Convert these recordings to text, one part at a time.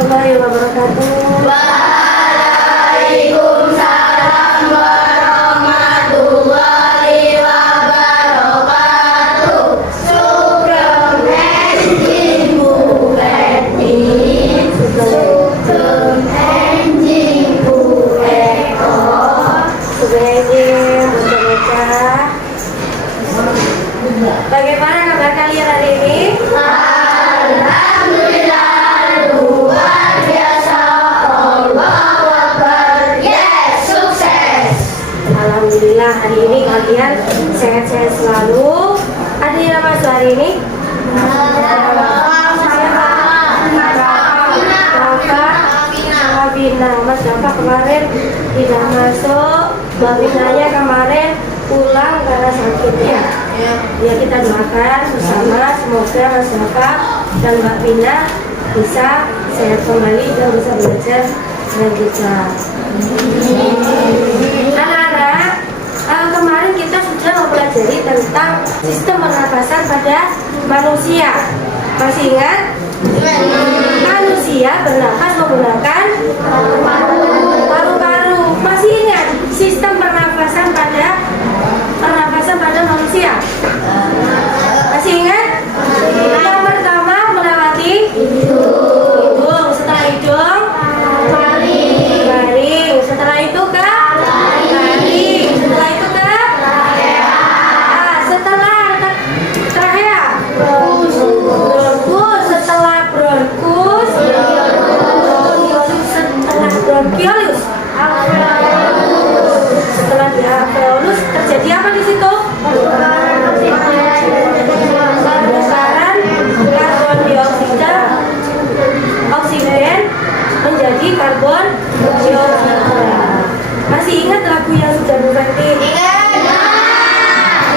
warahmatullahi wabarakatuh. Waalaikumsalam warahmatullahi wabarakatuh. Sugeng enjing Bu Eni, sugeng enjing Bu Eko, Sugeng bocah-bocah. Bagaimana kabar kalian hari ini? Alhamdulillah luar biasa. Allahu Akbar. Yes, sukses. Alhamdulillah hari ini kalian sehat-sehat selalu. Ada yang nama hari ini? Bina, Mas Dafa kemarin tidak masuk. Mbak Binanya kemarin pulang karena sakit ya. Ya kita doakan bersama semoga Mas Dafa dan Mbak Bina bisa sehat kembali dan bisa belajar dengan bisa. Anak-anak, kemarin kita sudah mempelajari tentang sistem pernapasan pada manusia. Masih ingat? Manusia bernapas menggunakan paru-paru. Masih ingat sistem pernapasan pada manusia? Masih ingat? Yang pertama melewati hidung. Setelah hidung garing. Setelah itu ke garing. Setelah itu ke setelah trachea bronkus. Setelah bronkus setelah bronkiolus. Setelah di alveolus terjadi apa di situ? Pembesaran karbon dioksida oksigen menjadi karbon dioksida. Masih ingat lagu yang sudah berhenti?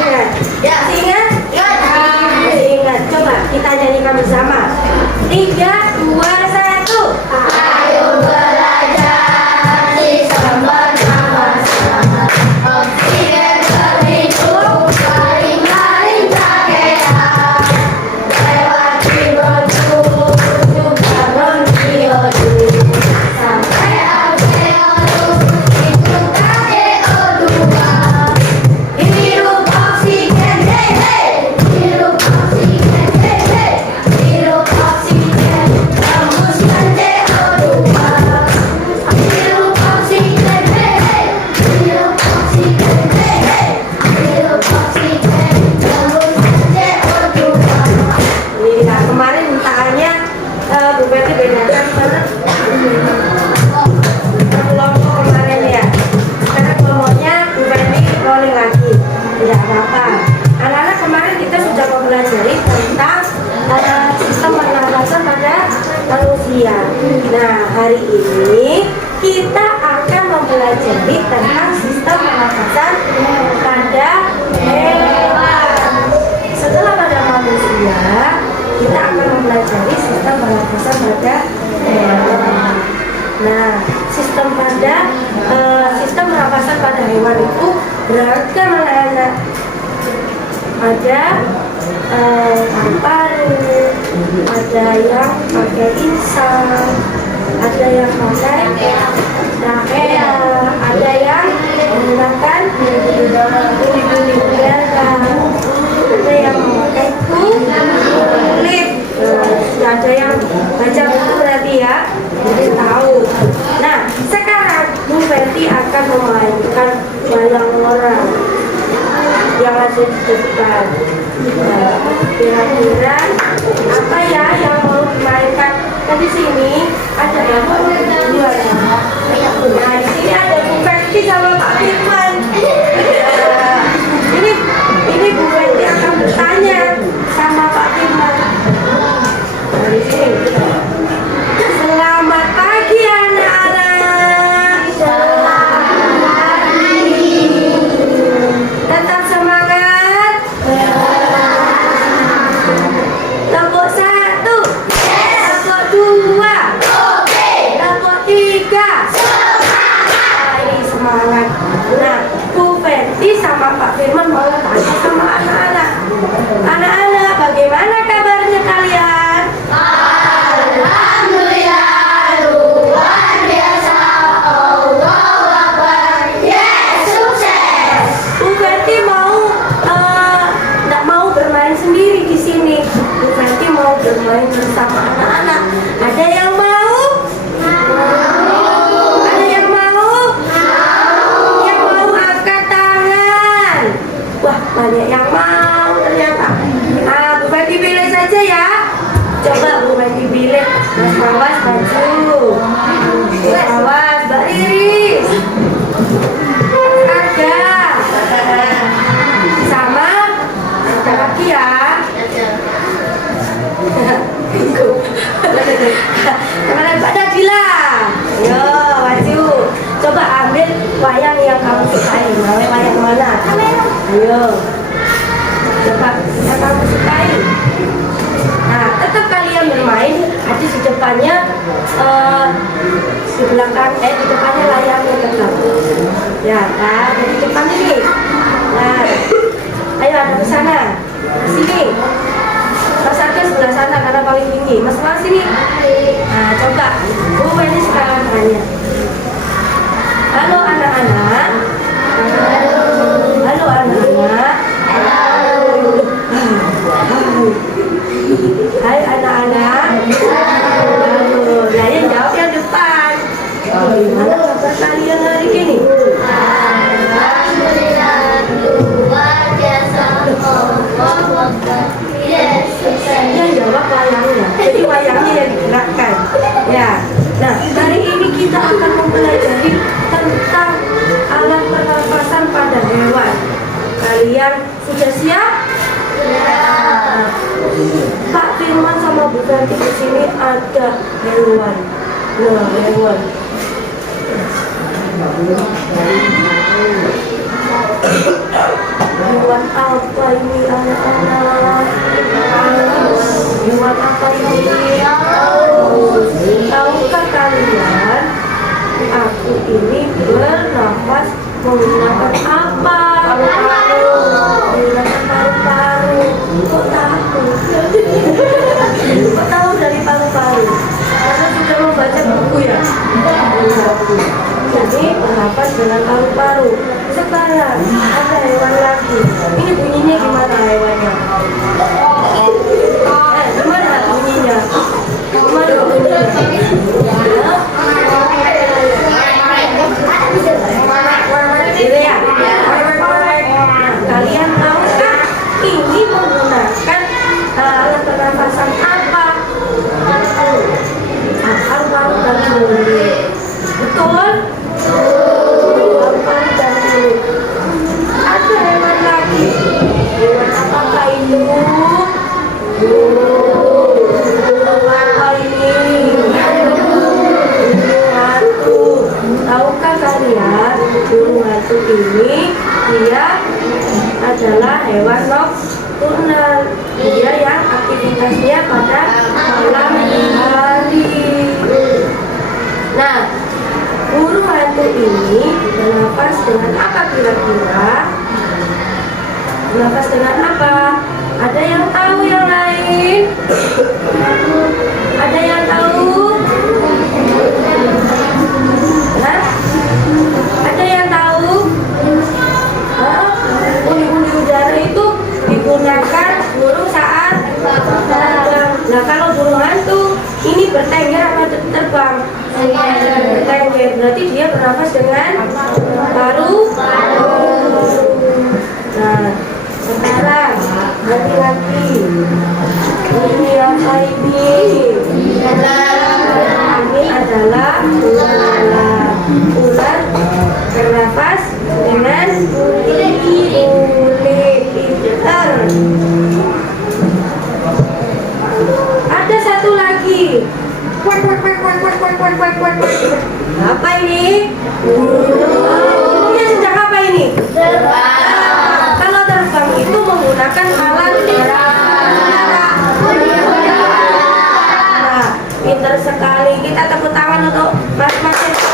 Ingat. Masih ingat? Masih ingat. Coba kita nyanyikan bersama. 3, 2, 1. Ayo belajar sistem pernapasan. Oksigen terhidup maring-maring trachea, lewati bronkus juga bronkiolus sampai alveolus itu CO2. Hirup oksigen, hirup oksigen, hirup oksigen, hembuskan CO2. Hirup oksigen, hirup oksigen, hirup oksigen, hembuskan CO2. Nah, kemarin mintaannya Bu Betty bedakan karena kelompok kemarin ya. Karena kelompoknya Bu Betty rolling lagi. Tidak apa-apa. Anak-anak kemarin kita sudah mempelajari tentang sistem pernapasan pada manusia. Nah, hari ini kita akan mempelajari tentang sistem pernapasan pada hewan. Setelah pada manusia, kita akan mempelajari sistem pernapasan pada hewan. Nah, sistem pernapasan pada hewan itu beragam anak-anak. Ada paru-paru, ada yang pakai insang, ada yang pakai trachea, ada yang menggunakan buli-buli udara, ada yang memakai kulit, ada yang baca buku berarti ya, jadi tahu. Nah, sekarang Bu Betty akan memainkan wayang orang yang ada di depan. Nah, kira-kira apa ya yang mau dimainkan? Nah, di sini ada yang mau dua ya. Nah, di sini ada Bu Betty sama Pak Firman. Ini Bu Betty akan bertanya sama Pak Firman. Nah, di sini. Selamat pagi anak-anak. Tetap semangat. Tepuk 1, tepuk 2, tepuk 3. maju. Awas, Mbak Riris. Ada. Sama. Ada lagi ya. Kemana Mbak Nabila? Ayo, maju. Coba ambil wayang yang kamu sukai. Wayang mana? Ayo. Coba yang kamu sukai. Nah, tetap kalian bermain. Nanti di depannya, di belakang, di depannya layarnya tetap. Ya, kan? Di depan ini. Nah, ayo ada ke sana. Ke sini. Mas Arka sebelah sana karena paling tinggi. Mas sini. Nah, coba. Bu ini sekarang tanya. Halo anak-anak. Halo anak-anak. Hai anak-anak. Halo. Nah, yang jawab yang depan. Gimana kabar kalian hari ini? Alhamdulillah, luar biasa. Yang jawab wayangnya. Jadi wayangnya yang digerakkan. Ya. Nah, hari ini kita akan mempelajari tentang alat pernafasan pada hewan. Kalian sudah siap? Nah, Pak Firman sama Bu Franti di sini ada hewan. Nah, hewan. Hewan apa ini anak-anak? Hewan apa ini? Tahukah kalian? Aku ini bernafas menggunakan apa? Paru-paru. Menggunakan paru-paru. Kok tahu? Kok tahu dari paru-paru? Karena sudah membaca buku ya? Jadi bernafas dengan paru-paru. Sekarang ada hewan lagi. Ini bunyinya gimana hewannya? Gimana bunyinya? Gimana bunyinya? Gitu ya? Nah, kalian tahukah ini menggunakan alat pernafasan apa? Paru-paru dan mulut. Betul? Paru-paru dan mulut. Ada hewan lagi. Hewan apakah itu? Apa ini? Burung hantu. Tahukah kalian burung hantu ini dia adalah hewan nokturnal. Dia yang aktivitasnya pada malam hari. Nah, burung hantu ini bernafas dengan apa kira-kira? Bernafas dengan apa? Ada yang tahu yang lain? Ada yang tahu? Hah? Ada yang tahu? Undi-undi udara itu digunakan burung saat terbang. Nah, kalau burung hantu ini bertengger atau terbang? Bertengger, berarti dia bernafas dengan paru-paru. Nah, sekarang laki-laki ini apa ini? Ini adalah ular. Ular bernafas dengan kulit. Pinter. Ada satu lagi. Apa ini? Ini sejak apa ini? Kalau terbang itu menggunakan alat udara. Nah, pinter sekali. Kita tepuk tangan untuk mas-mas itu.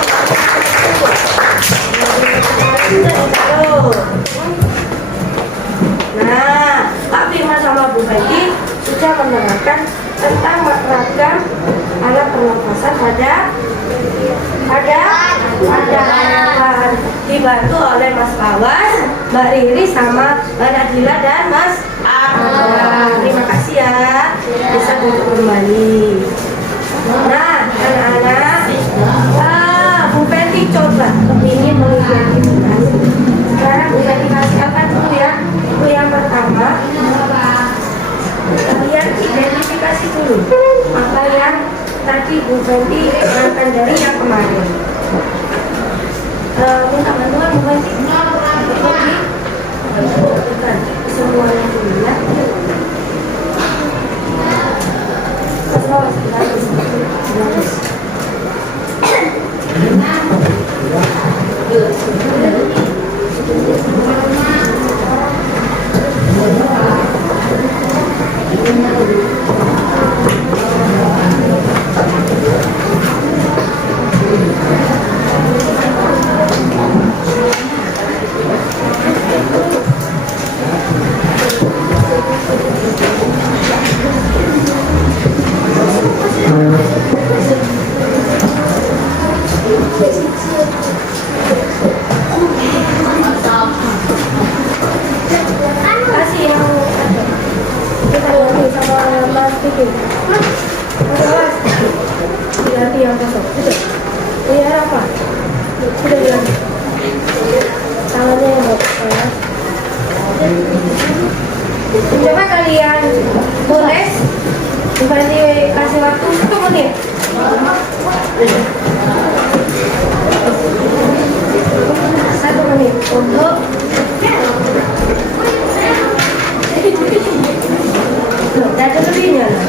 Nah, Pak Firman sama Bu Franti sudah menerangkan tentang ragam alat pernafasan pada hewan. Dibantu oleh Mas Lawas, Mbak Riri sama Mbak Nadila dan Mas Arka. Terima kasih ya, bisa duduk kembali. Nah, anak-anak, Bu Franti coba ingin mengidentifikasi. Sekarang Bu Franti kasih apa dulu ya? Itu yang pertama, kalian identifikasi dulu apa yang tadi Bu Fenty makan dari yang kemarin. Minta bantuan Bu Fenty. Bukan semuanya dulu ya. Kasih yang kita ganti sama Mas Vicky. Mas, diganti yang kosong. Sudah. Iya apa? Sudah diganti. Tangannya yang bagus. Coba kalian tulis. Bukan dikasih waktu 1 menit. Satu menit untuk data lebihnya lah.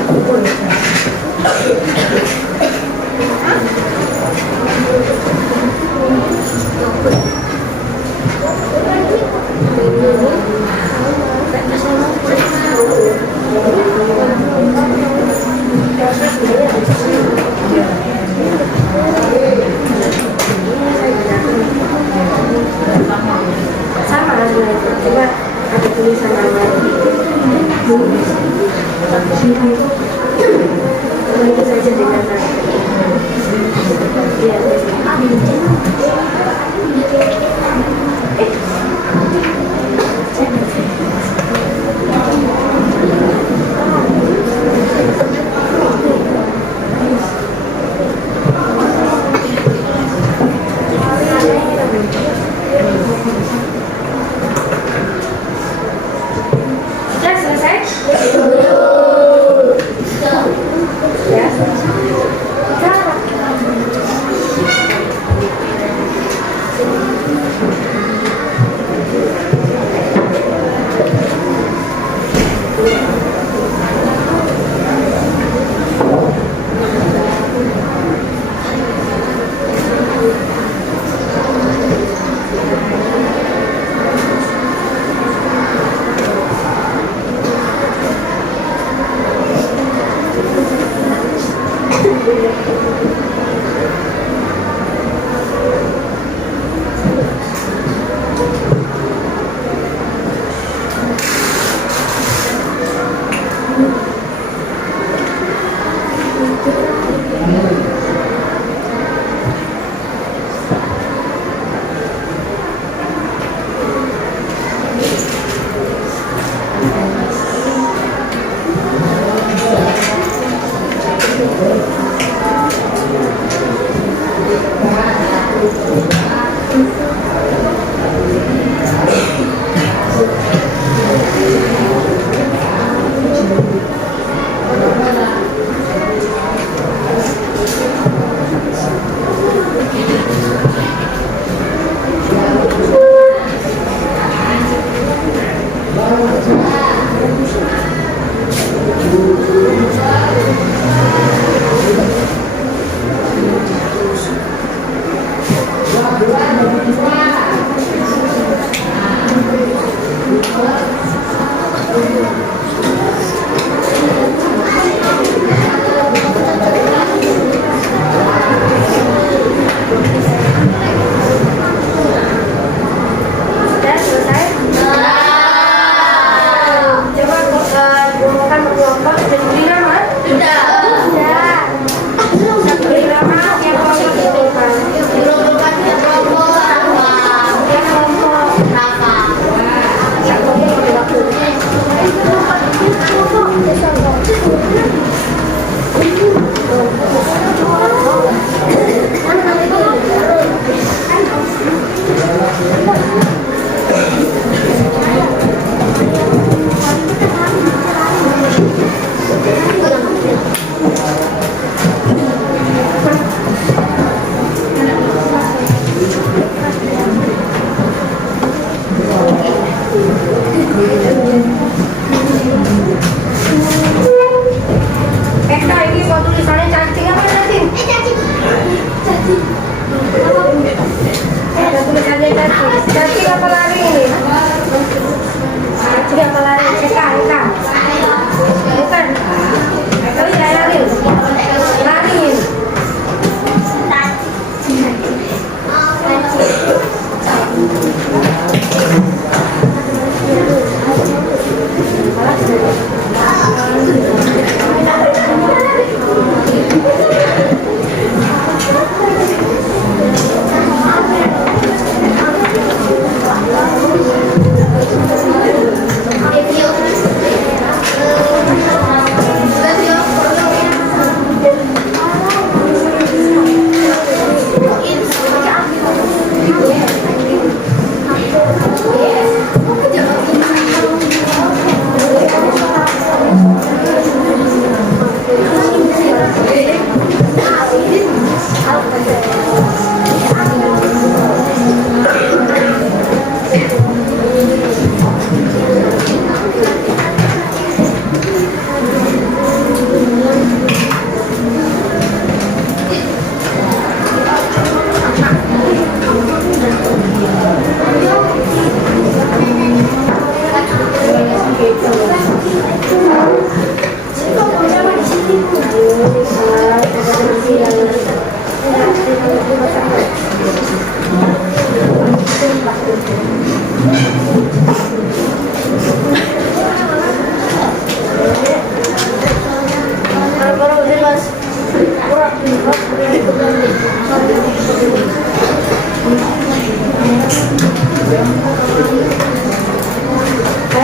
Baik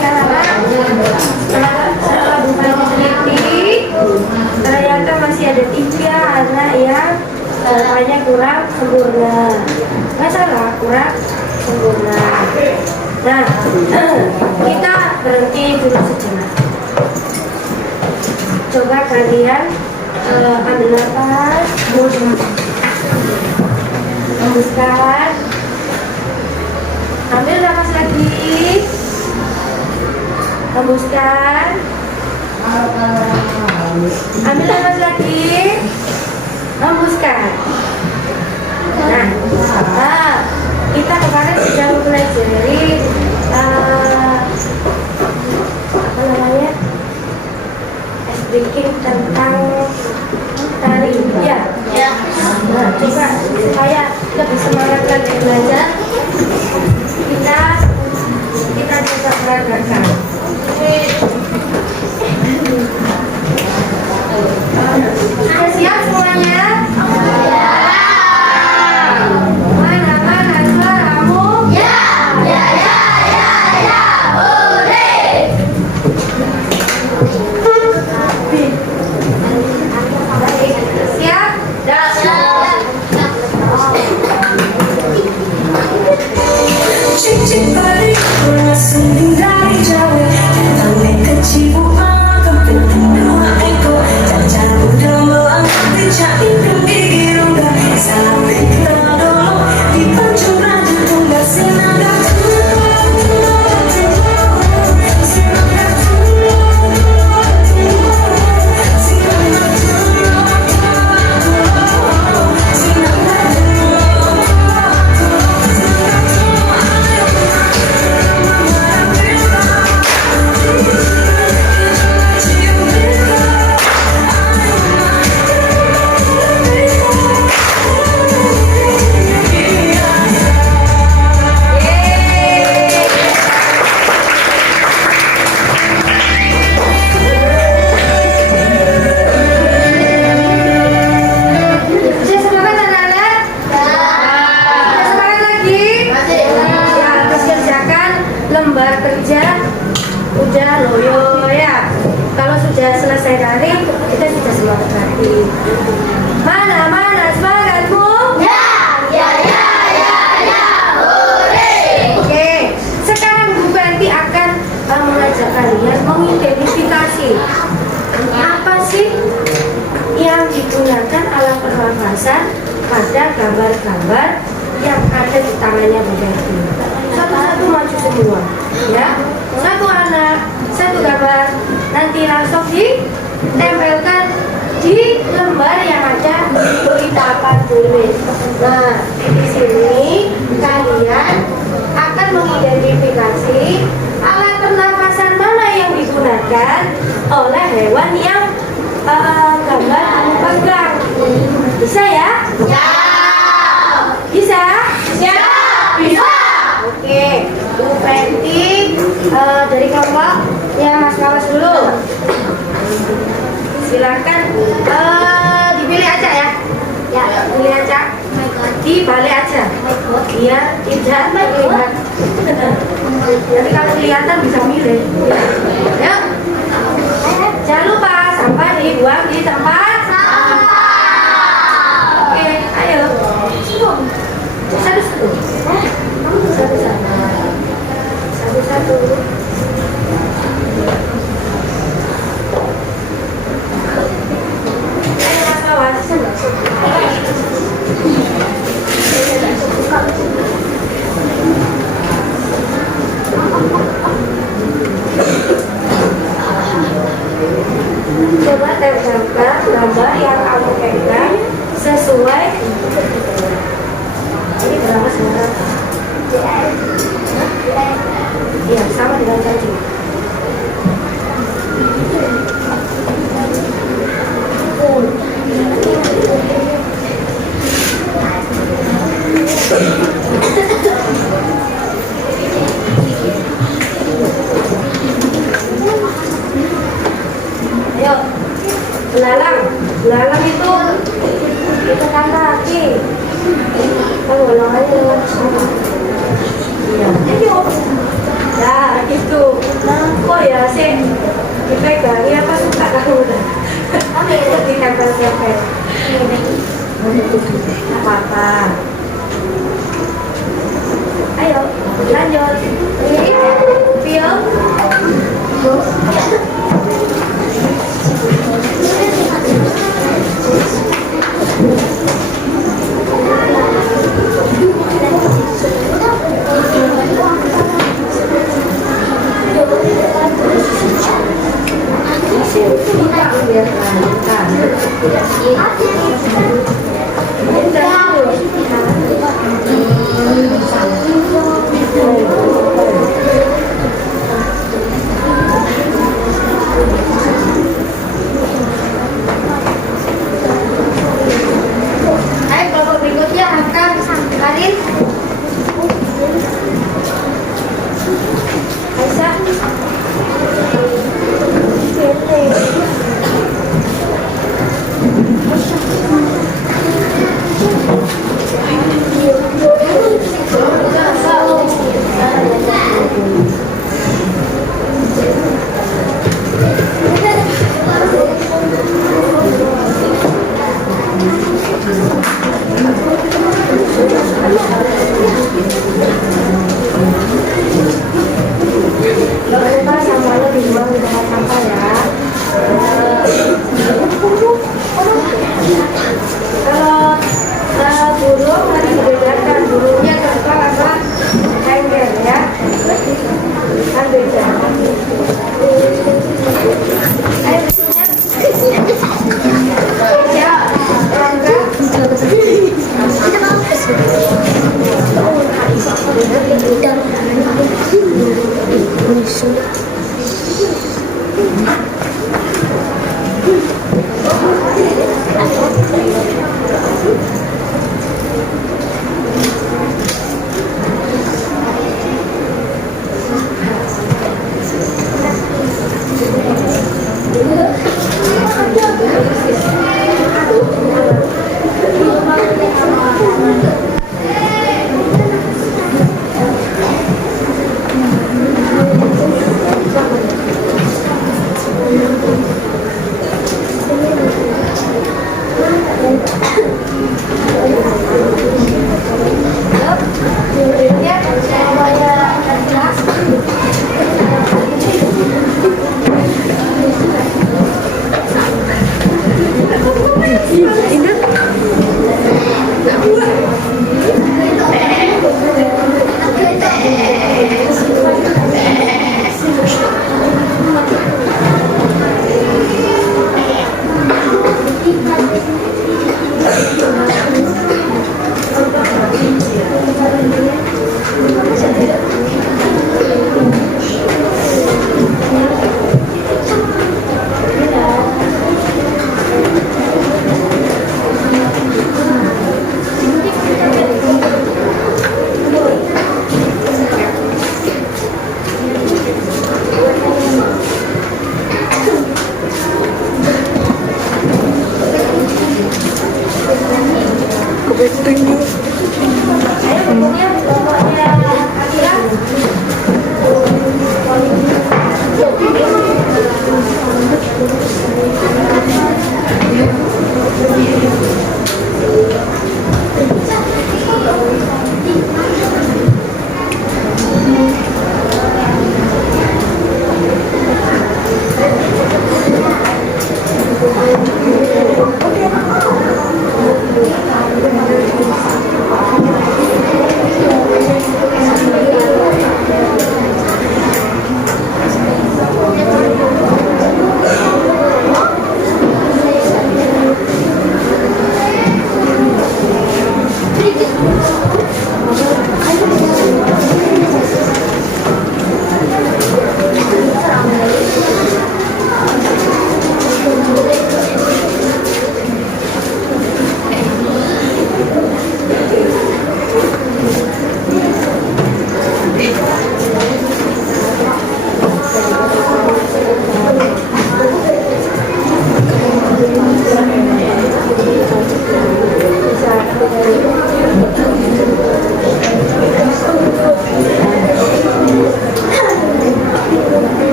anak-anak, setelah Bu Feni teliti, ternyata masih ada 3 anak yang jawabannya kurang sempurna. Masalah kurang sempurna. Nah, kita berhenti dulu sejenak. Coba kalian ambil nafas, hembuskan, ambil nafas lagi, hembuskan, ambil nafas lagi, hembuskan. Nah, kita kemarin sudah mempelajari apa namanya, breaking tentang tari ya. Nah, coba supaya lebih semangat lagi belajar, kita coba peragakan. Sudah siap semuanya? Mana suaramu? Ya, boleh. Siap? Cik-cik balik berasing dari jauh, tangan kecil akan penting dua ekor. Caca muda melangkah dicari pinggir udah sampai terdolong di pancuran tunggal sinaga Sudah semangat anak-anak? Sudah semangat lagi? Ya, terus kerjakan lembar kerja udah loyo ya. Kalau sudah selesai daring, kita sudah semangat lagi. Mana semangatmu? Oke, sekarang Bu Feni akan mengajak kalian mengidentifikasi apa sih yang digunakan alat pernafasan pada gambar-gambar yang ada di tangannya Bu Feni. Satu-satu maju semua, ya. Satu anak, satu gambar, nanti langsung ditempelkan di lembar yang ada di papan tulis. Nah, di sini kalian akan mengidentifikasi alat pernafasan mana yang digunakan oleh hewan yang gambar kamu pegang. Bisa ya? Bisa? Bisa. Oke, Bu Feni dari kelompok ya Mas Kawas dulu. Silakan dipilih aja ya. Ya, pilih aja. Dibalik aja. Biar tidak terlihat. Nanti kalau kelihatan bisa milih. Ya. Jangan lupa sampah dibuang di tempat sampah. Oke, ayo. Satu-satu. Satu-satu. Coba tempelkan gambar yang kamu pegang sesuai. Ini berapa sekarang? Iya, sama dengan cacing. Ayo, belalang itu kata Kamu ulang aja lewat sana. Iya. Ya, itu. Kok ya sih? Dipegang, ya apa suka kamu dah? Ditempel-tempel. Apa-apa. Ayo, lanjut. Feel. Ayo kelompok berikutnya akan Karin. Aisyah. Jangan lupa sampahnya dibuang di tempat sampah ya. Kalau burung nanti dibedakan burungnya terbang apa hengger ya. Kan beda. Ayo berikutnya. Ya, Rangga.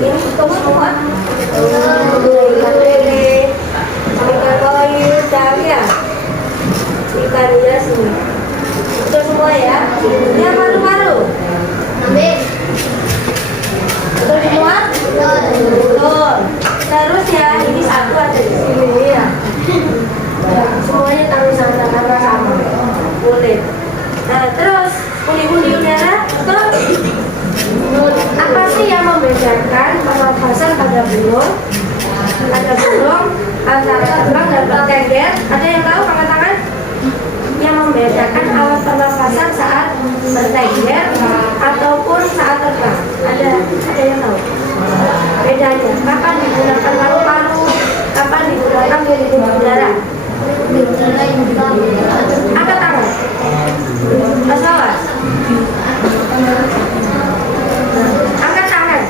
Ini betul semua. Ikan lele, ikan koin, dahlia, ikan hias ini. Betul semua ya. Yang paru-paru. Ambil. Betul semua? Betul. Terus ya, ini satu ada di sini ya. Semuanya taruh sama-sama. Boleh. Nah, terus pundi-pundi udara, betul? Apa sih yang membedakan pernafasan pada burung? Ada burung antara terbang dan bertengger. Ada yang tahu angkat tangan? Yang membedakan alat pernafasan saat bertengger ataupun saat terbang. Ada yang tahu? Bedanya. Kapan digunakan paru-paru? Kapan digunakan pundi-pundi udara? Angkat tangan. Mas Lawas. Angkat tangan.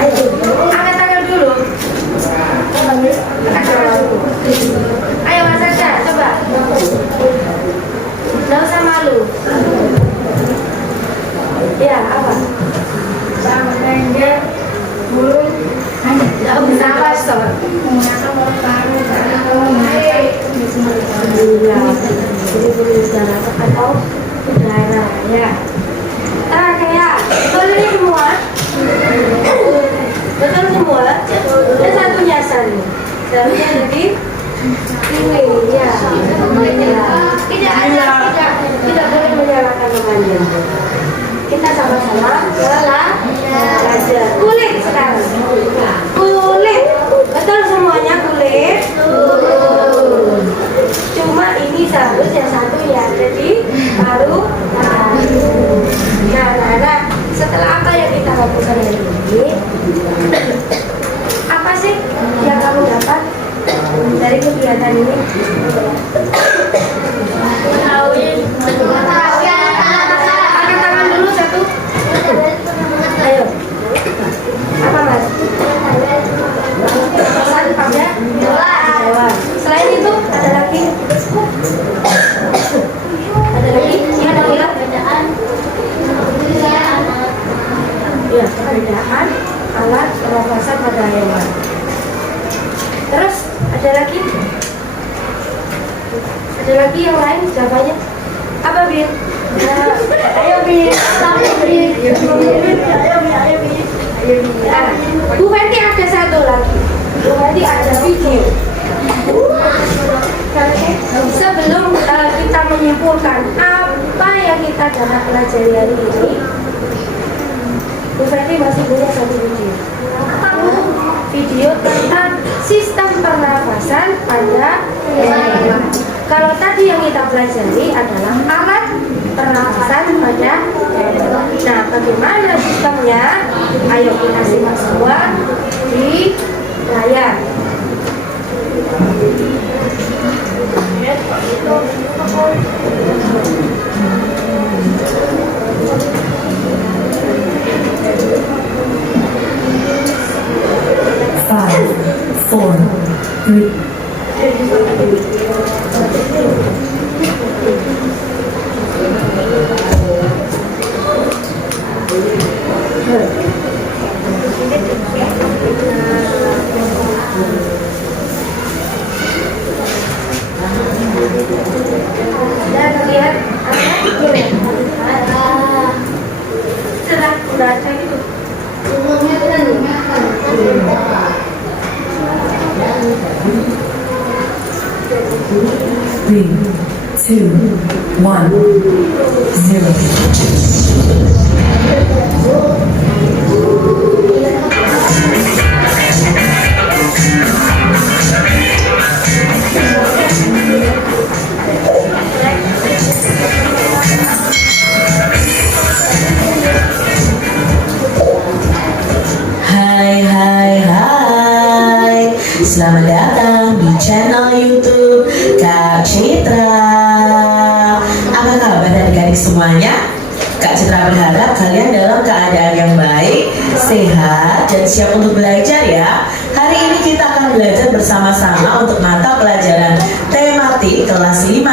Ayo, angkat tangan dulu. Angkat tangan dulu. Ayo Mas Aca, coba. Nggak usah malu. Ya, apa? Bertengger, burung, nggak bisa pasor. Iya, jadi burung udara atau udara ya. Kayak betul ini semua. Betul semua. Dan satu nyasar nih. Seharusnya jadi ini ya. Tidak boleh menyalahkan temannya. Kita sama-sama belajar. Kulit sekarang. Kulit. Betul semuanya kulit. Cuma ini seharusnya satu ya. Jadi paru. Nah, setelah apa yang kita lakukan hari ini? Apa sih yang kamu dapat dari kegiatan ini? Angkat tangan dulu satu. Ayo. Apa Mas? Pesan pada hewan. Selain itu ada lagi? Ada lagi? Yang ada bilang? Ya, perbedaan alat pernafasan pada hewan. Terus ada lagi? Ada lagi yang lain jawabannya? Apa Bir? Ayo Bir. Bu Fenty ada satu lagi. Bu Fenty ada video. Sebelum kita menyimpulkan apa yang kita dapat pelajari hari ini, Bu Fenty masih punya satu video. Video tentang sistem pernafasan pada hewan. Kalau tadi yang kita pelajari adalah alat pernafasan pada hewan. Nah, bagaimana sistemnya? Ayo kita simak semua di layar. Five, four, three. Dan lihat setelah baca itu. Three, two, one, zero. Hai, selamat datang di channel YouTube Kak Citra. Apa kabar adik-adik semuanya? Kak Citra berharap kalian dalam keadaan yang baik, sehat, dan siap untuk belajar ya. Hari ini kita akan belajar bersama-sama untuk mata pelajaran tematik kelas 5.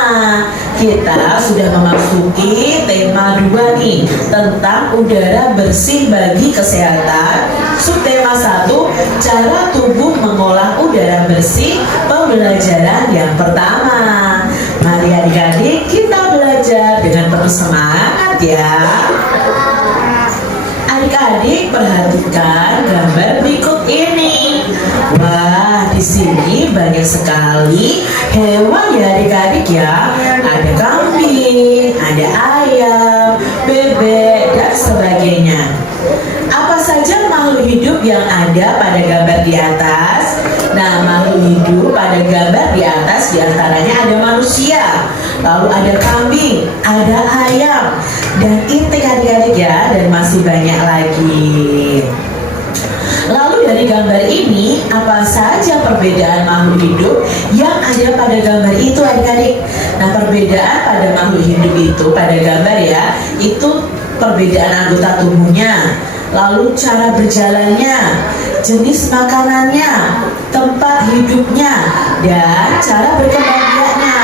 Kita sudah memasuki tema 2 nih, tentang udara bersih bagi kesehatan Subtema 1, cara tubuh mengolah udara bersih, pembelajaran yang pertama. Mari adik-adik kita belajar dengan penuh semangat ya. Adik-adik perhatikan gambar berikut ini. Wah, di sini banyak sekali hewan ya adik-adik ya. Ada kambing, ada ayam, bebek dan sebagainya. Apa saja makhluk hidup yang ada pada gambar di atas? Nah, makhluk hidup pada gambar di atas diantaranya ada manusia, lalu ada kambing, ada ayam, dan itik adik-adik ya, dan masih banyak lagi. Lalu dari gambar ini, apa saja perbedaan makhluk hidup yang ada pada gambar itu adik-adik? Nah, perbedaan pada makhluk hidup itu pada gambar ya, itu perbedaan anggota tubuhnya, lalu cara berjalannya, jenis makanannya, tempat hidupnya, dan cara berkembang biaknya.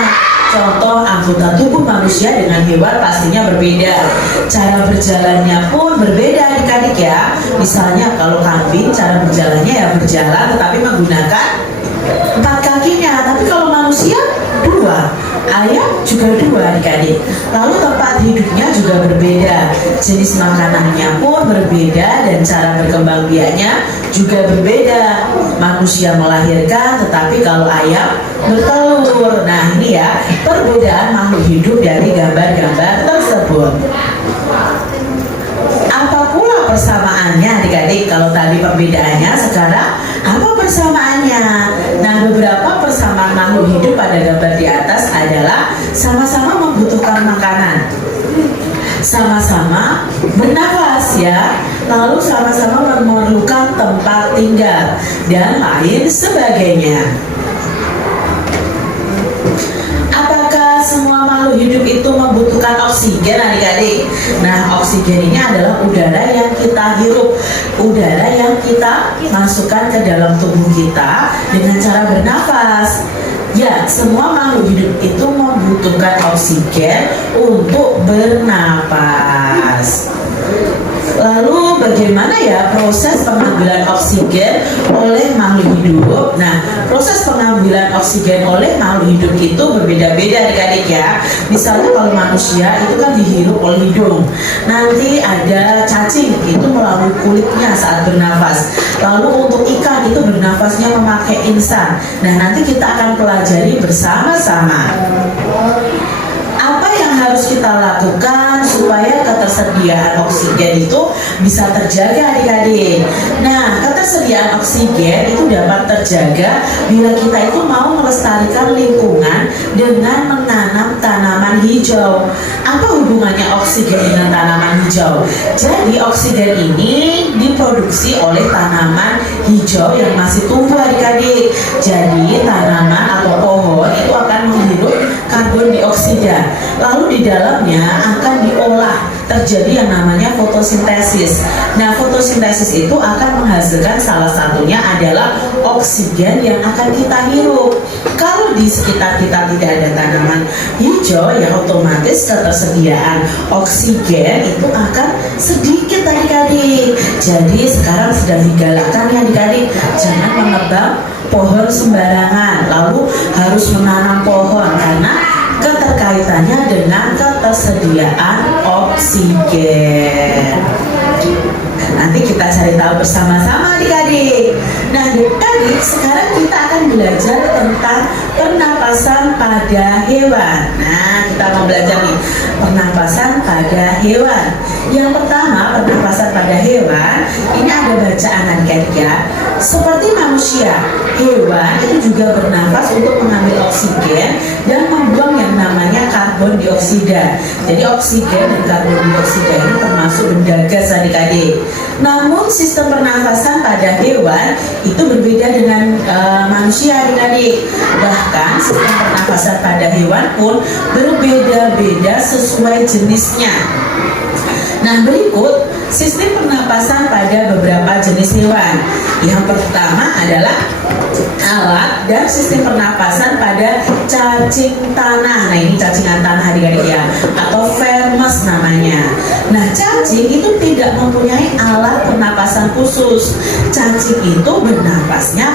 Contoh anggota tubuh manusia dengan hewan pastinya berbeda. Cara berjalannya pun berbeda adik-adik ya. Misalnya kalau kambing cara berjalannya ya berjalan tetapi menggunakan 4 kakinya. Tapi kalau manusia 2. Ayam juga 2 adik-adik. Lalu tempat hidupnya juga berbeda. Jenis makanannya pun berbeda dan cara berkembang biaknya juga berbeda. Manusia melahirkan tetapi kalau ayam bertelur. Nah ini ya perbedaan makhluk hidup dari gambar-gambar tersebut. Apa pula persamaannya adik-adik? Kalau tadi perbedaannya, sekarang apa persamaannya? Nah, beberapa persamaan makhluk hidup pada gambar di atas adalah sama-sama membutuhkan makanan, sama-sama bernafas ya, lalu sama-sama memerlukan tempat tinggal, dan lain sebagainya. Apakah semua makhluk hidup itu membutuhkan oksigen adik-adik? Nah, oksigen ini adalah udara yang kita hirup, udara yang kita masukkan ke dalam tubuh kita dengan cara bernafas. Ya, semua makhluk hidup itu membutuhkan oksigen untuk bernapas. Lalu bagaimana ya proses pengambilan oksigen oleh makhluk hidup? Nah, proses pengambilan oksigen oleh makhluk hidup itu berbeda-beda adik-adik ya. Misalnya kalau manusia itu kan dihirup oleh hidung. Nanti ada cacing itu melalui kulitnya saat bernafas. Lalu untuk ikan itu bernafasnya memakai insang. Nah, nanti kita akan pelajari bersama-sama. Apa yang harus kita lakukan supaya ketersediaan oksigen itu bisa terjaga adik-adik? Nah, ketersediaan oksigen itu dapat terjaga bila kita itu mau melestarikan lingkungan dengan menanam tanaman hijau. Apa hubungannya oksigen dengan tanaman hijau? Jadi oksigen ini diproduksi oleh tanaman hijau yang masih tumbuh adik-adik. Jadi tanaman atau pohon itu akan menghirup karbon dioksida, lalu di dalamnya akan diolah, terjadi yang namanya fotosintesis. Nah, fotosintesis itu akan menghasilkan salah satunya adalah oksigen yang akan kita hirup. Kalau di sekitar kita tidak ada tanaman hijau, ya otomatis ketersediaan oksigen itu akan sedikit adik-adik. Jadi sekarang sedang digalakkan ya adik-adik, jangan menebang pohon sembarangan, lalu harus menanam pohon karena keterkaitannya dengan ketersediaan oksigen. Nanti kita cari tahu bersama-sama adik-adik. Nah adik-adik, sekarang kita akan belajar tentang pernapasan pada hewan. Nah, kita mau belajar nih pernapasan pada hewan. Yang pertama, pernapasan pada hewan, ini ada bacaan adik-adik ya. Seperti manusia, hewan itu juga bernafas untuk mengambil oksigen dan membuang yang namanya karbon dioksida. Jadi oksigen dan karbon dioksida ini termasuk benda gas adik-adik. Namun sistem pernafasan pada hewan itu berbeda dengan manusia adik-adik. Bahkan sistem pernafasan pada hewan pun berbeda-beda sesuai jenisnya. Nah, berikut sistem pernapasan pada beberapa jenis hewan. Yang pertama adalah alat dan sistem pernapasan pada cacing tanah. Nah, ini cacingan tanah adik-adik ya, atau vermes namanya. Nah, cacing itu tidak mempunyai alat pernapasan khusus. Cacing itu bernapasnya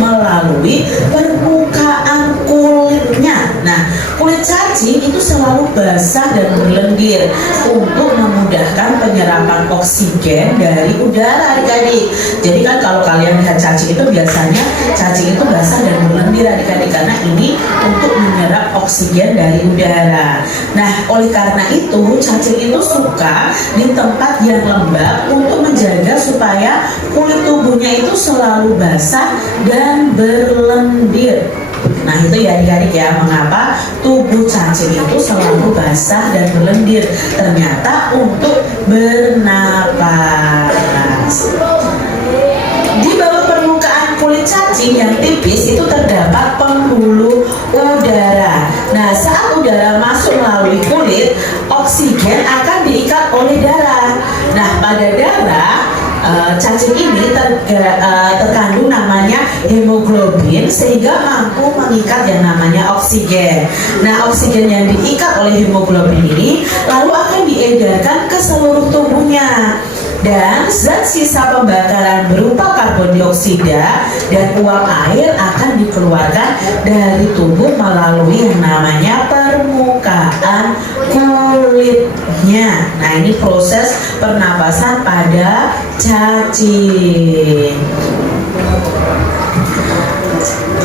melalui permukaan kulitnya. Nah, kulit cacing itu selalu basah dan berlendir untuk memudahkan penyerapan oksigen dari udara adik-adik. Jadi kan kalau kalian lihat cacing itu biasanya cacing itu basah dan berlendir adik-adik, karena ini untuk menyerap oksigen dari udara. Nah, oleh karena itu cacing itu suka di tempat yang lembab untuk menjaga supaya kulit tubuhnya itu selalu basah dan berlendir. Nah, itu ya adik-adik ya, mengapa tubuh cacing itu selalu basah dan berlendir. Ternyata untuk bernapas. Di bawah permukaan kulit cacing yang tipis itu terdapat pembuluh udara. Nah, saat udara masuk melalui kulit, oksigen akan diikat oleh darah. Nah, pada darah cacing ini terkandung namanya hemoglobin, sehingga mampu mengikat yang namanya oksigen. Nah, oksigen yang diikat oleh hemoglobin ini lalu akan diedarkan ke seluruh tubuhnya. Dan zat sisa pembakaran berupa karbon dioksida dan uap air akan dikeluarkan dari tubuh melalui yang namanya permukaan kulitnya. Nah, ini proses pernapasan pada cacing.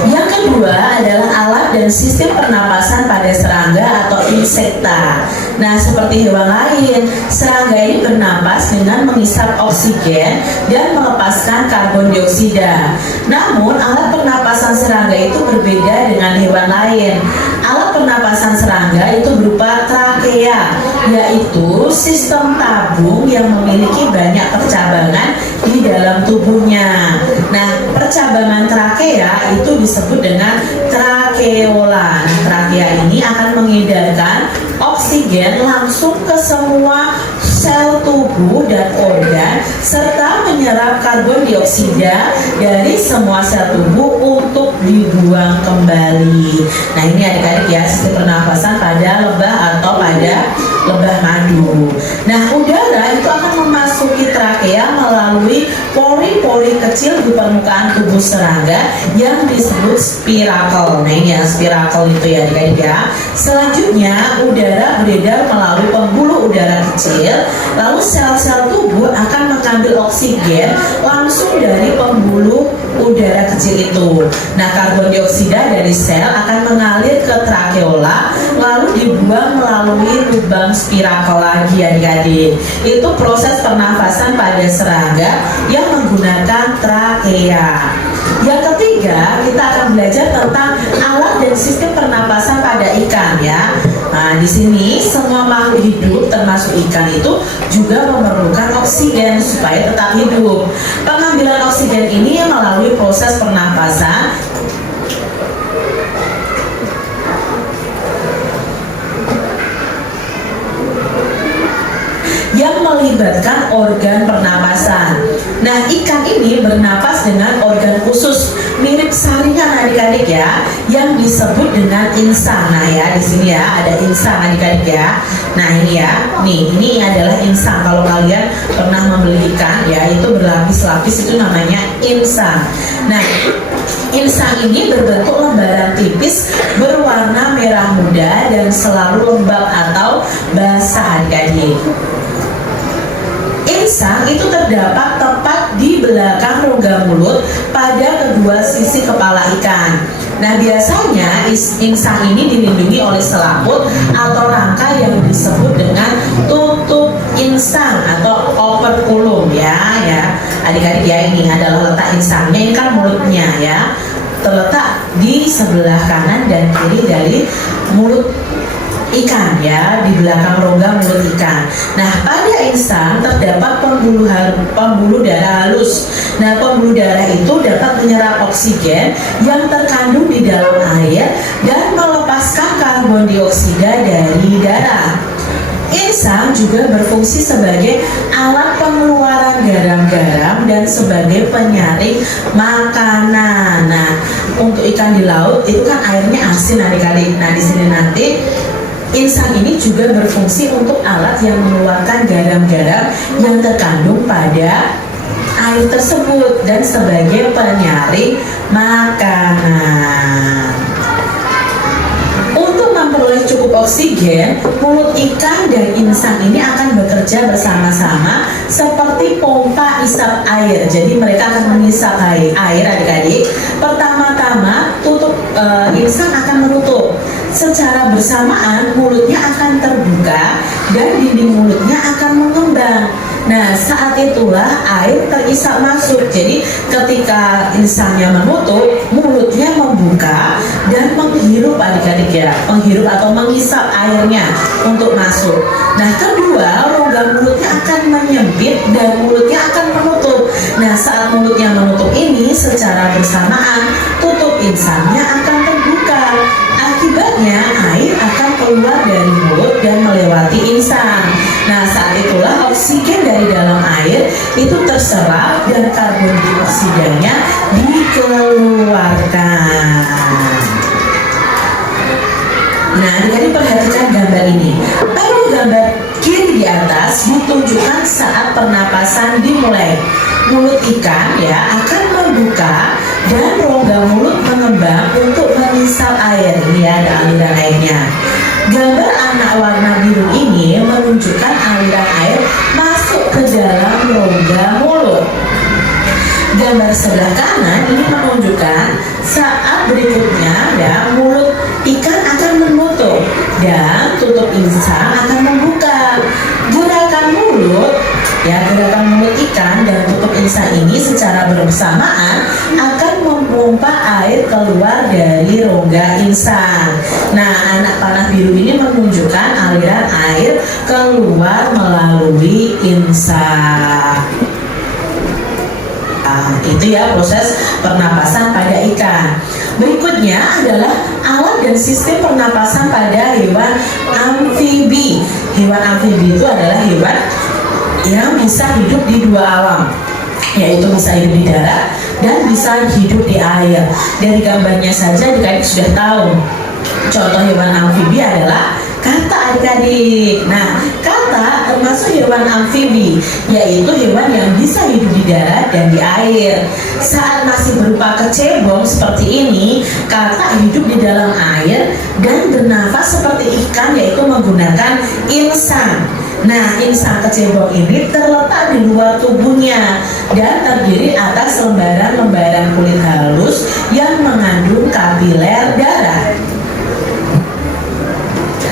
Yang kedua adalah alat dan sistem pernapasan pada serangga atau insekta. Nah, seperti hewan lain, serangga ini bernapas dengan menghisap oksigen dan melepaskan karbon dioksida. Namun, alat pernapasan serangga itu berbeda dengan hewan lain. Alat pernapasan serangga itu berupa trakea, yaitu sistem tabung yang memiliki banyak percabangan di dalam tubuhnya. Nah, percabangan trakea itu disebut dengan trakeola. Nah, trakea ini akan mengedarkan oksigen langsung ke semua sel tubuh dan organ, serta menyerap karbon dioksida dari semua sel tubuh untuk dibuang kembali. Nah, ini adik-adik ya, sistem pernapasan pada lebah atau pada lebah madu. Nah, udara itu akan memasuki trakea melalui pori-pori kecil di permukaan tubuh serangga yang disebut spirakel. Nah, ini ya, spirakel itu ya adik-adik ya. Selanjutnya, udara beredar melalui pembuluh udara kecil, lalu sel-sel tubuh akan mengambil oksigen langsung dari pembuluh udara kecil itu. Nah, karbon dioksida dari sel akan mengalir ke trakeola, lalu dibuang melalui lubang spirakel lagi adik-adik. Itu proses pernafasan pada serangga yang menggunakan trakea. Yang ketiga, kita akan belajar tentang alat dan sistem pernapasan pada ikan ya. Nah, di sini semua makhluk hidup termasuk ikan itu juga memerlukan oksigen supaya tetap hidup. Pengambilan oksigen ini melalui proses pernapasan yang melibatkan organ pernapasan. Nah, ikan ini bernapas dengan organ khusus mirip saringan adik-adik ya, yang disebut dengan insang. Nah ya, di sini ya ada insang adik-adik ya. Nah ini ya, ini adalah insang. Kalau kalian pernah membeli ikan ya, itu berlapis-lapis, itu namanya insang. Nah, insang ini berbentuk lembaran tipis berwarna merah muda dan selalu lembab atau basah adik-adik. Insang itu terdapat tepat di belakang rongga mulut pada kedua sisi kepala ikan. Nah, biasanya insang ini dilindungi oleh selaput atau rangka yang disebut dengan tutup insang atau operculum ya. Adik-adik ya, ini adalah letak insangnya, ini kan mulutnya ya, terletak di sebelah kanan dan kiri dari mulut ikan ya, di belakang rongga mulut ikan. Nah, pada insang terdapat pembuluh darah halus. Nah, pembuluh darah itu dapat menyerap oksigen yang terkandung di dalam air dan melepaskan karbon dioksida dari darah. Insang juga berfungsi sebagai alat pengeluaran garam-garam dan sebagai penyaring makanan. Nah, untuk ikan di laut itu kan airnya asin adik-adik. Nah, di sini nanti insang ini juga berfungsi untuk alat yang mengeluarkan garam-garam yang terkandung pada air tersebut dan sebagai penyaring makanan. Untuk memperoleh cukup oksigen, mulut ikan dan insang ini akan bekerja bersama-sama seperti pompa isap air. Jadi mereka akan mengisap air adik-adik. Pertama-tama insang akan menutup. Secara bersamaan mulutnya akan terbuka dan dinding mulutnya akan mengembang. Nah, saat itulah air terisap masuk. Jadi ketika insangnya menutup, mulutnya membuka dan menghirup adik-adik ya, menghirup atau mengisap airnya untuk masuk. Nah, kedua, rongga mulutnya akan menyempit dan mulutnya akan menutup. Nah, saat mulutnya menutup ini secara bersamaan, tutup insangnya akan terbuka. Akibatnya air akan keluar dari mulut dan melewati insang. Nah, saat itulah oksigen dari dalam air itu terserap dan karbon dioksidanya dikeluarkan. Nah, adik-adik perhatikan gambar ini. Pada gambar kiri di atas ditunjukkan saat pernapasan dimulai. Mulut ikan ya akan membuka dan rongga mulut mengembang untuk mengisap air. Ini ada aliran airnya. Gambar anak warna biru ini menunjukkan aliran air masuk ke dalam rongga mulut. Gambar sebelah kanan ini menunjukkan saat berikutnya ya mulut ikan akan menutup dan tutup insang akan membuka. Gerakan mulut ikan dan tutup insang ini secara bersamaan akan memompa air keluar dari rongga insang. Nah, anak panah biru ini menunjukkan aliran air keluar melalui insang. Itu ya proses pernapasan pada ikan. Berikutnya adalah alat dan sistem pernapasan pada hewan amfibi. Hewan amfibi itu adalah hewan yang bisa hidup di dua alam, yaitu bisa hidup di darat dan bisa hidup di air. Dari gambarnya saja adik-adik sudah tahu contoh hewan amfibi adalah kata adik-adik. Nah, kata termasuk hewan amfibi, yaitu hewan yang bisa hidup di darat dan di air. Saat masih berupa kecebong seperti ini, kata hidup di dalam air dan bernafas seperti ikan, yaitu menggunakan insang. Nah, insang kecebong ini terletak di luar tubuhnya dan terdiri atas lembaran-lembaran kulit halus yang mengandung kapiler darah.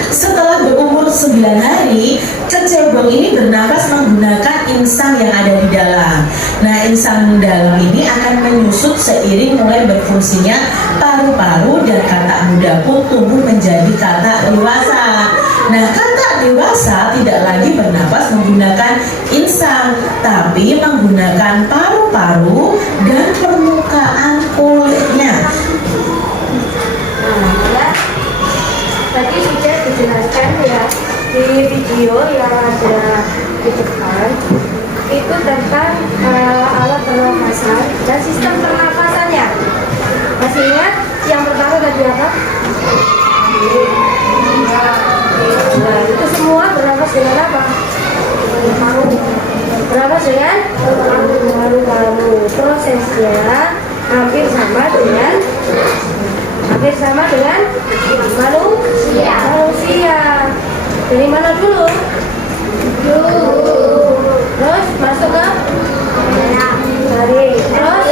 Setelah berumur 9 hari, kecebong ini bernafas menggunakan insang yang ada di dalam. Nah, insang dalam ini akan menyusut seiring mulai berfungsinya paru-paru dan katak muda pun tumbuh menjadi katak dewasa. Nah, katak dewasa tidak lagi bernafas menggunakan insang, tapi menggunakan paru-paru dan permukaan kulitnya. Tadi sudah dijelaskan ya di video yang ada di depan itu tentang alat pernapasan dan sistem pernapasannya. Masih ingat yang pertama tadi apa? Nah, itu semua bernapas dengan apa? Bernapas dengan paru-paru. Prosesnya hampir sama dengan manusia. Dari mana dulu? Terus masuk ke tarik. Terus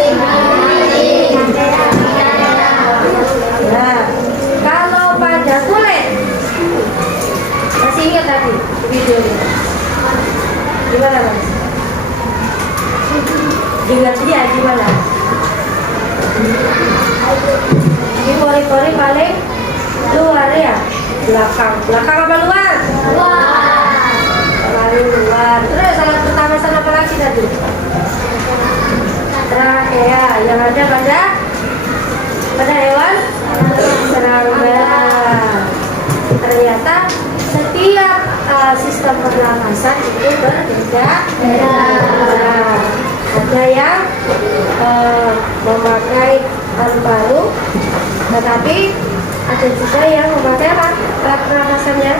nah, kalau pada kulit masih ingat tadi videonya gimana Mas? Ingat dia gimana? Ini pori-pori paling luar ya, belakang apa luar? Paling luar. Terus alat pernapasan apa lagi tadi? Trakea yang ada pada hewan serangga. Ternyata setiap sistem pernapasan itu berbeda. Ada yang memakai paru-paru, tetapi ada juga yang memakai alat pernapasannya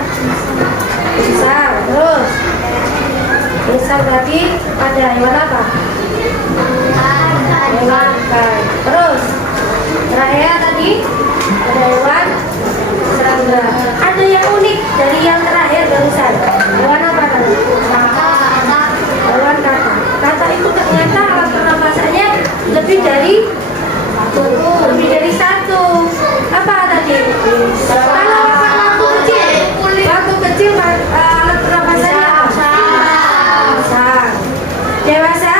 insang. Terus insang tadi ada hewan apa? Hewan kai. Terus terakhir tadi ada hewan serangga. Ada yang unik dari yang terakhir barusan. Hewan apa tadi? Hewan kata. Kata itu ternyata alat pernapasannya lebih dari satu. Apa tadi? Kalau waktu kecil alat pernapasannya apa? Insang. Dewasa?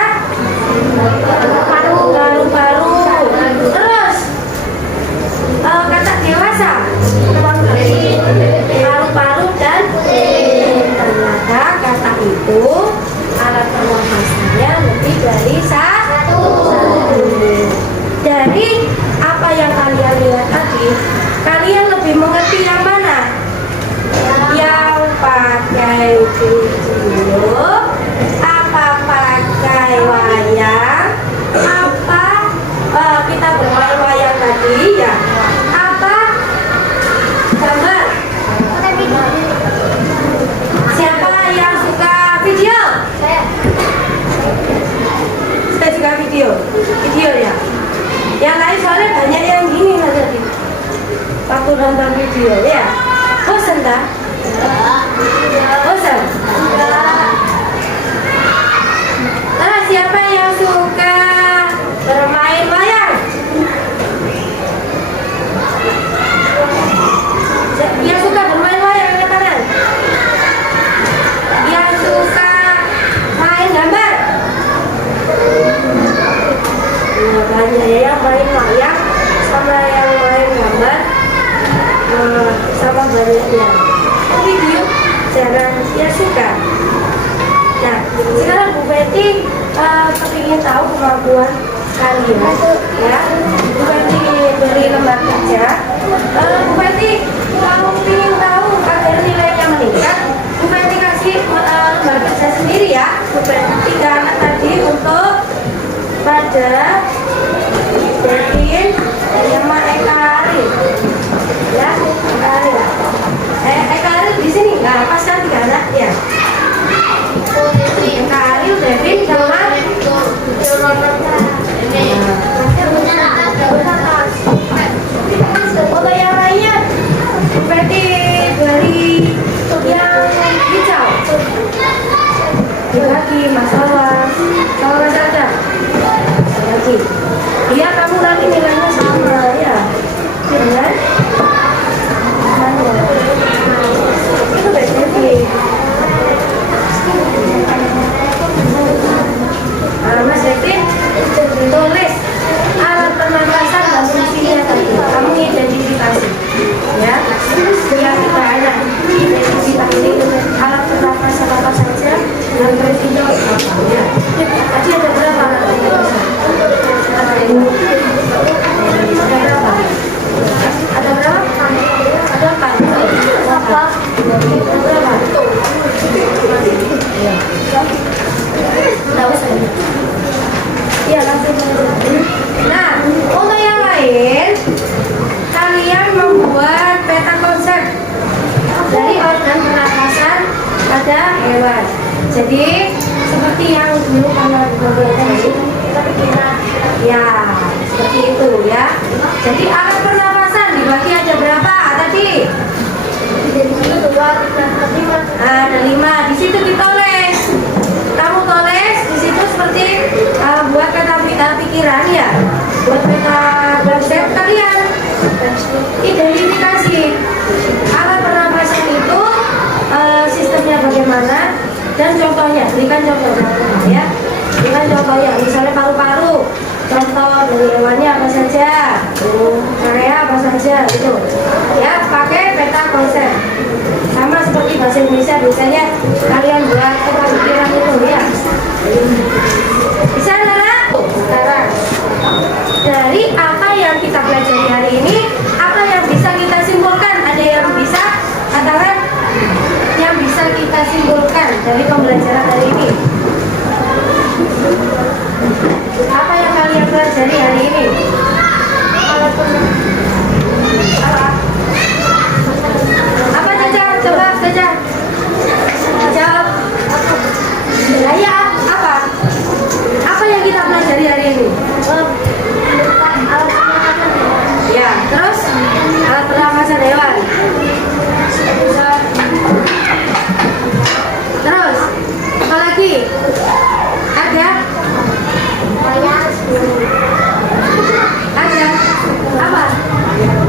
Paru-paru. Terus kata dewasa? Paru-paru dan ternyata kata itu alat pernapasannya lebih dari satu. Dari apa yang kalian lihat tadi, kalian lebih mengerti yang mana? Yang pakai video, apa pakai wayang, apa kita bermain wayang tadi ya? Apa gambar? Siapa yang suka video? Saya suka video ya. Yang lain soalnya banyak yang gini tadi. Waktu nonton video ya. Bosan tak? Bosan? Nah, siapa yang suka bermain wayang? Yang suka bermain wayang angkat tangan. Yang suka main gambar? Nah, banyak ya yang main wayang sama yang main gambar, sama banyaknya. Video jarang dia suka. Nah, sekarang Bu Betty kepingin tahu kemampuan kalian ya. Bu Betty beri lembar kerja. Bu Betty mau ingin tahu agar nilainya meningkat, Bu Betty kasih lembar kerja sendiri ya. Bu Betty 3 anak tadi untuk pada Betin sama Eka Arif ya. Eka Arif di sini nggak pas kan 3 anak ya. Eka Arif, Devin sama untuk yang lainnya berarti dari yang hijau dibagi masalah kalau nggak ada lagi dia kamu nanti nilainya sama ya benar itu berarti Mas Devin tulis alat pernapasan dan fungsinya tadi kamu identifikasi ya biar kita enak identifikasi alat pernapasan apa saja dan fungsinya apa ya. Tadi ada berapa alat pernapasan? Ada berapa? Ada berapa? Ada 4. Ada berapa? Tidak usah. Iya langsung. Nah, untuk yang lain, kalian membuat peta konsep dari organ pernapasan pada hewan. Jadi seperti yang dulu kalian buat tadi, ya seperti itu ya. Jadi alat pernapasan dibagi ada berapa tadi? Ada 5. Di situ ditulis. Kamu tulis di situ seperti buat peta pikiran ya, buat peta konsep kalian. Identifikasi alat pernapasan itu sistemnya bagaimana dan contohnya. Berikan contohnya ya. Berikan contohnya. Misalnya paru-paru. Contoh dari hewannya apa saja, area apa saja gitu. Ya pakai peta konsep. Sama seperti bahasa Indonesia biasanya kalian buat peta pikiran itu ya. Bisa Nana? Sekarang dari apa yang kita pelajari hari ini, apa yang bisa kita simpulkan? Ada yang bisa katakan yang bisa kita kita simpulkan dari pembelajaran hari ini? Apa yang kalian pelajari hari ini? Apa Caca? Coba Caca jawab. Ya, apa? Apa yang kita pelajari hari ini? Ya, terus alat pernafasan hewan. Terus apa lagi? Ada? Ada? Apa?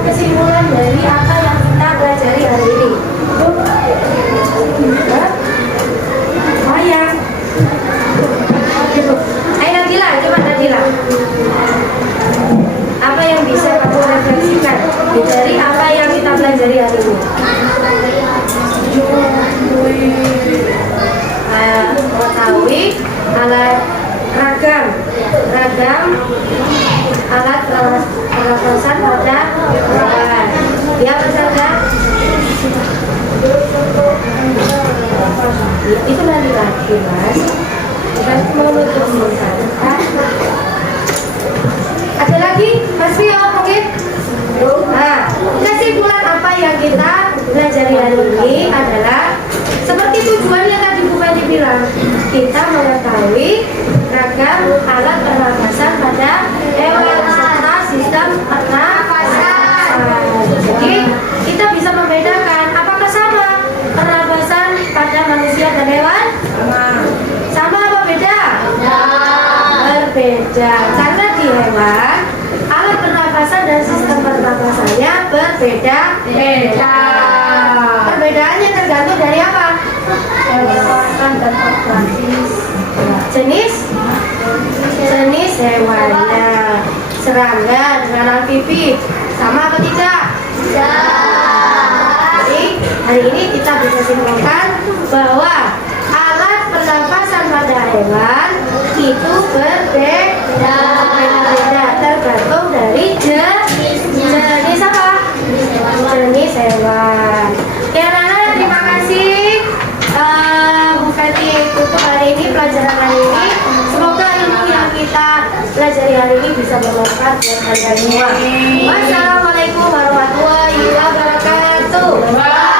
Kesimpulan dari apa yang kita pelajari hari ini? Wayang. Ayo Nadila, coba Nadila. Apa yang bisa kamu refleksikan dari apa yang kita pelajari hari ini? Mengetahui alat ragam alat pernafasan pada hewan. Ya bersama. Itu nanti lagi mas. Kita mau nutup sementara. Ada lagi Mas Rio mungkin? Nah, kesimpulan apa yang kita pelajari hari ini adalah seperti tujuannya tadi Bu Feni bilang, kita mengetahui ragam alat pernafasan pada hewan serta sistem pernafasan. Jadi kita bisa membedakan apakah sama pernafasan pada manusia dan hewan? Sama apa beda? Berbeda. Karena di hewan alat pernafasan dan sistem pernafasannya berbeda-beda. Perbedaannya tergantung dari apa? Jenis hewannya. Serangga dengan amfibi sama atau tidak? Jadi hari ini kita bisa simpulkan bahwa alat pernafasan pada hewan itu berbeda tergantung dari jenis apa? Jenis hewan. Ya Nana, terima kasih Bu Feni untuk hari ini, pelajaran hari ini. Semoga ilmu yang kita pelajari hari ini bisa bermanfaat buat kalian semua. Wassalamualaikum warahmatullahi wabarakatuh.